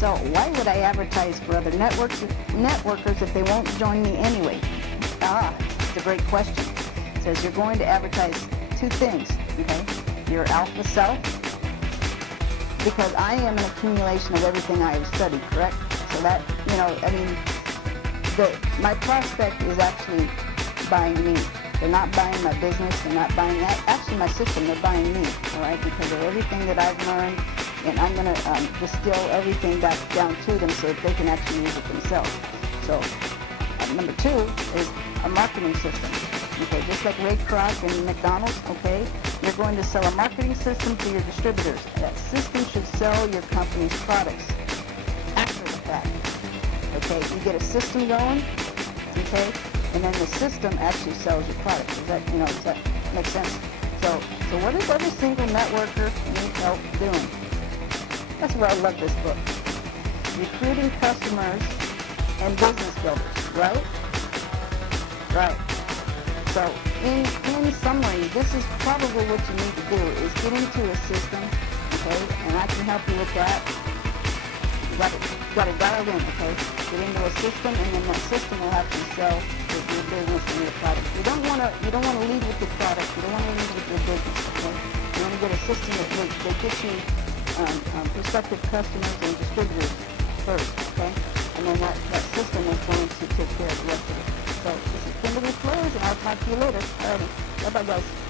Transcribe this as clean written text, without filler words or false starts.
So why would I advertise for other networkers if they won't join me anyway? It's a great question. It says you're going to advertise two things, okay? Your alpha self, because I am an accumulation of everything I have studied, correct? So that, I mean, my prospect is actually buying me. They're not buying my business. They're not buying actually my system. They're buying me, all right, because of everything that I've learned, and I'm going to distill everything back down to them so that they can actually use it themselves. So number two is a marketing system. Okay, just like Ray Kroc and McDonald's, okay, you're going to sell a marketing system to your distributors. That system should sell your company's products after the fact. Okay, you get a system going, okay, and then the system actually sells your product. Does that make sense? So what does every single networker need help doing? That's where I love this book. Recruiting customers and business builders, right? Right. So in summary, this is probably what you need to do is get into a system, okay, and I can help you with that. Got it dialed in, okay? Get into a system, and then that system will have to sell your business and your product. You don't want to lead with your product. You don't want to lead with your business, okay? You want to get a system that gets you prospective customers and distributors first, okay? And then that system is going to take care of the rest of it. So this is Kimberly Flores, and I'll talk to you later. Alrighty, bye-bye, guys.